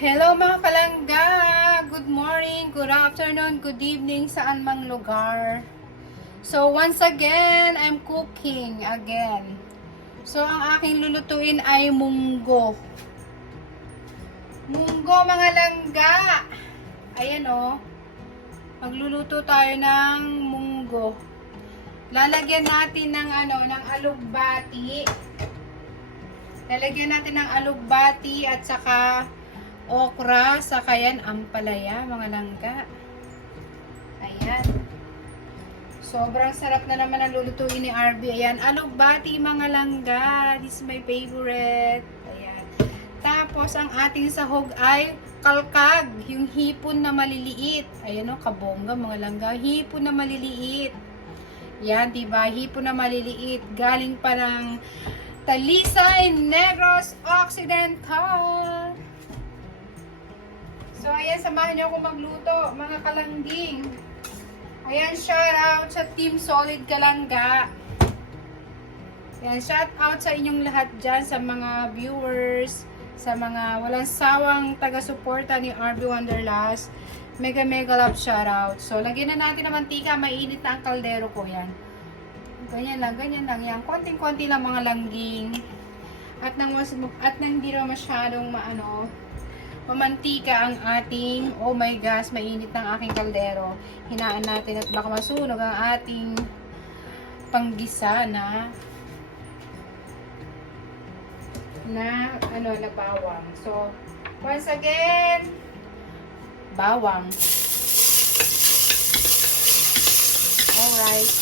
Hello mga kalangga! Good morning, good afternoon, good evening saan mang lugar. So once again, I'm cooking again. So ang aking lulutuin ay munggo. Munggo mga langga! Ayan o. Magluluto tayo ng munggo. Lalagyan natin ng ano, ng alugbati. Lalagyan natin ng alugbati at saka okra, saka yan ampalaya, mga langga. Ayan. Sobrang sarap na naman ang lulutuin ni RB. Ayan, alugbati mga langga. This is my favorite. Ayan. Tapos, ang ating sahog ay kalkag. Yung hipon na maliliit. Ayan o, kabongga mga langga. Hipon na maliliit. Yan, diba? Hipon na maliliit. Galing pa ng Talisay Negros Occidental. So, ayan, samahan niyo ako magluto, mga kalangging. Ayan, shout out sa Team Solid Kalangga. Ayan, shout out sa inyong lahat dyan, sa mga viewers, sa mga walang sawang taga-suporta ni RB Wonderlust. Mega mega love shout out. So, lagyan na natin ng mantika, mainit na ang kaldero ko yan. Ganyan lang, ganyan lang yan. Konting-konti lang mga langging. At nang, at nang hindi na masyadong maano, mamantika ang ating, oh my gosh, mainit ng aking kaldero. Hinaan natin at baka masunog ang ating panggisa na na ano na bawang. So, once again, bawang. Alright.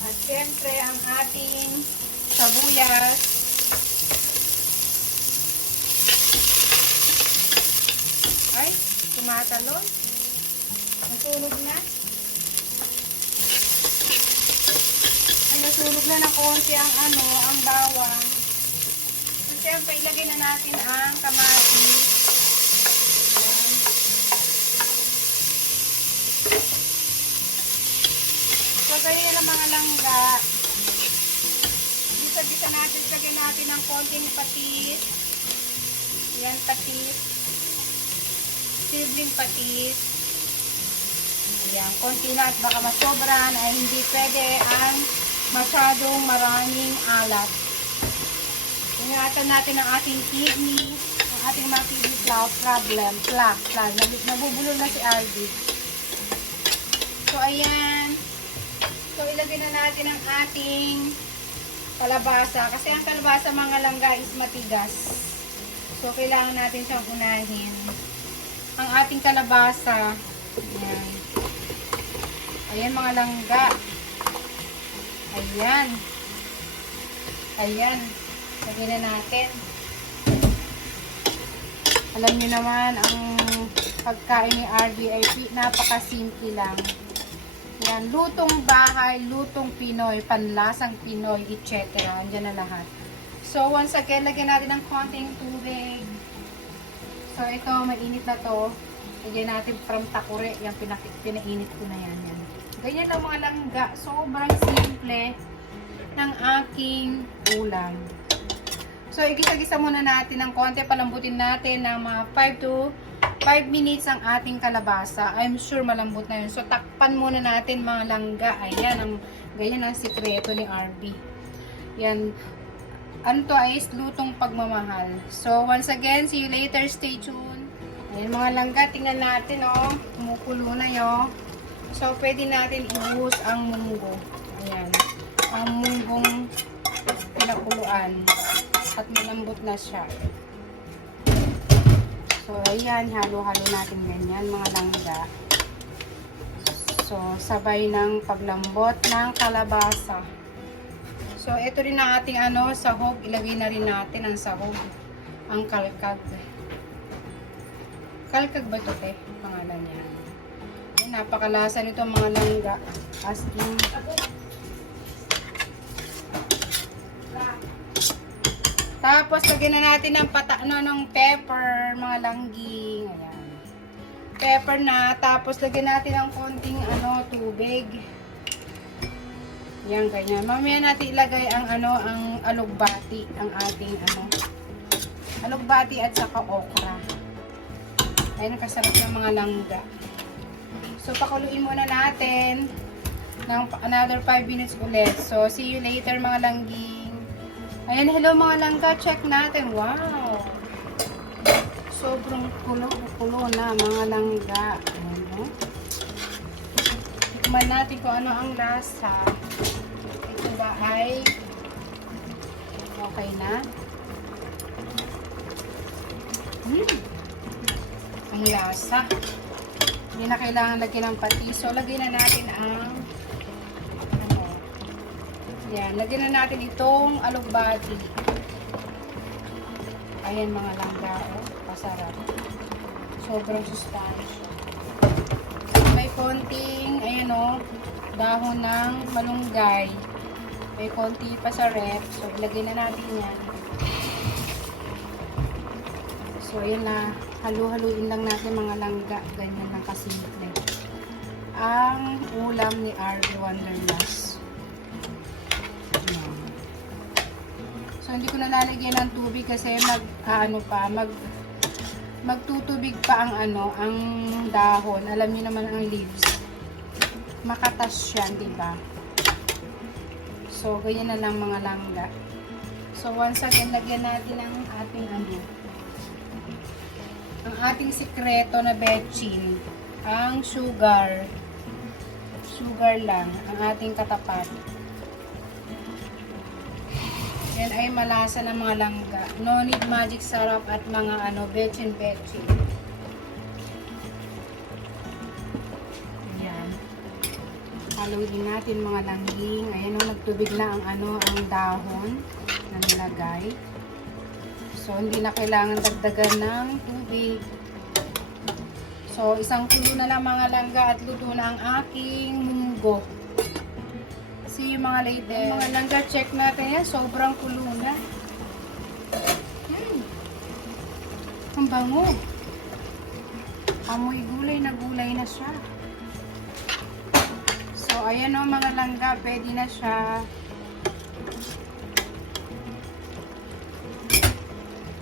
At syempre, ang ating sabuyas. Ay, tumatalon. Nasunog na. Ay, nasunog na ng konti ang ano, ang bawang. So, syempre, ilagay na natin ang kamatis. So, ganyan na mga langga. Bisa-bisa natin, lagyan natin ng konting patis. Yan, patis. Sibling patis. Ayan, konti na at baka masobran ay hindi pwede ang masyadong maraming alat. Ingatan natin ang ating kidney, ang ating mga kidney pla- problem, pla, pla, Nab- nabubulol na si Aldi. So, ayan. So, ilagay na natin ang ating kalabasa. Kasi ang kalabasa mga langga is matigas. So, kailangan natin siyang unahin. Ang ating kalabasa. Ayan. Ayan mga langga. Ayan. Ayan. Lagyan na natin. Alam niyo naman, ang pagkain ni RBIP, napaka-simple lang. Yan, lutong bahay, lutong Pinoy, panlasang Pinoy, etc. Andiyan na lahat. So, once again, lagyan natin ng konting tubig. So, ito, mainit na to. Lagyan natin from takure. Yan, pinaki- pinainit ko na yan. yan. Ganyan lang mga langga. Sobrang simple ng aking ulam. So, igisa-gisa muna natin ng konti. Palambutin natin ng mga 5 to 5 minutes ang ating kalabasa. I'm sure malambot na yun. So, takpan muna natin mga langga. Ayan, ang, ganyan ang sikreto ni RB. Yan. Ano to ay lutong pagmamahal. So, once again, see you later. Stay tuned. Ayan mga langga, tingnan natin, oh. Kumukulo na yun. So, pwede natin ibuhos ang munggo. Ayan. Ang munggong pinakuluan. At malambot na siya. So, ayan, halo-halo natin ganyan, mga langga. So, sabay ng paglambot ng kalabasa. So, ito rin ang ating ano, sahog. Ilagay na rin natin ang sahog. Ang kalkag. Kalkag ba ito, te? Pangalan niya. Ay, napakalasa nito mga langga. As Tapos, lagyan na natin ng pata, ano, ng pepper, mga langging. Ayan. Pepper na. Tapos, lagyan natin ng konting, ano, tubig. Yan, ganyan. Mamaya natin ilagay ang, ano, ang alugbati, ang ating, ano, alugbati at saka okra. Ayan, ang kasarap ng mga langga. So, pakuluin muna natin ng another 5 minutes ulit. So, see you later mga langging. Ayan, hello mga langga. Check natin. Wow! Sobrang kulo-kulo na mga langga. Tikman natin kung ano ang lasa. Ito ba ay okay na? Hmm. Ang lasa. Hindi na kailangan lagyan ng patis. So, lagyan na natin ang ano. Yan. Lagyan na natin itong alugbati. Ayan mga langga. Oh. Pasarap. Sobrang sustansya. Konting, ayan o, dahon ng malunggay. May konti pa sa rep. So, ilagay na natin yan. So, ayan na. Halu-haluin lang natin mga langga. Ganyan lang kasimple. Ang ulam ni RB Wonderlust. Ayan. So, hindi ko na lalagyan ng tubig kasi mag, ah, ano pa, mag, magtutubig pa ang ano, ang dahon. Alam niyo naman ang leaves. Makatas yan, di ba? So, ganyan na lang mga langga. So, once again, lagyan natin ang ating ano, ang ating sikreto na betchin, ang sugar. Sugar lang, ang ating katapat. Yan ay malasa ng mga langga. No need magic sarap at mga ano, betchin betchin. Yan. Haluin natin mga langging. Ayan o, nagtubig na ang ano, ang dahon na nilagay. So, hindi na kailangan dagdagan ng tubig. So, isang kulo na lang mga langga at luto na ang aking munggo. See you mga later. Mga langga, check natin yan. Sobrang kulo na. Hmm. Ang bango. Amoy gulay na gulay na siya. So, ayan o mga langga. Pwede na siya.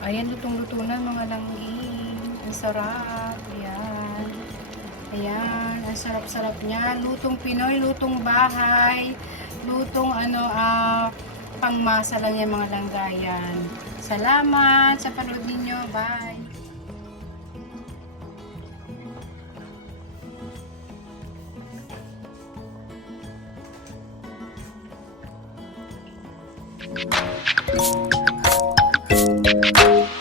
Ayan, lutong-luto na mga langging. Ang sarap. Ayan. Ayan, ang sarap-sarap niya. Lutong Pinoy, lutong bahay, lutong ano, ah, pangmasa lang yan mga langgayan. Salamat sa panood ninyo. Bye! Thank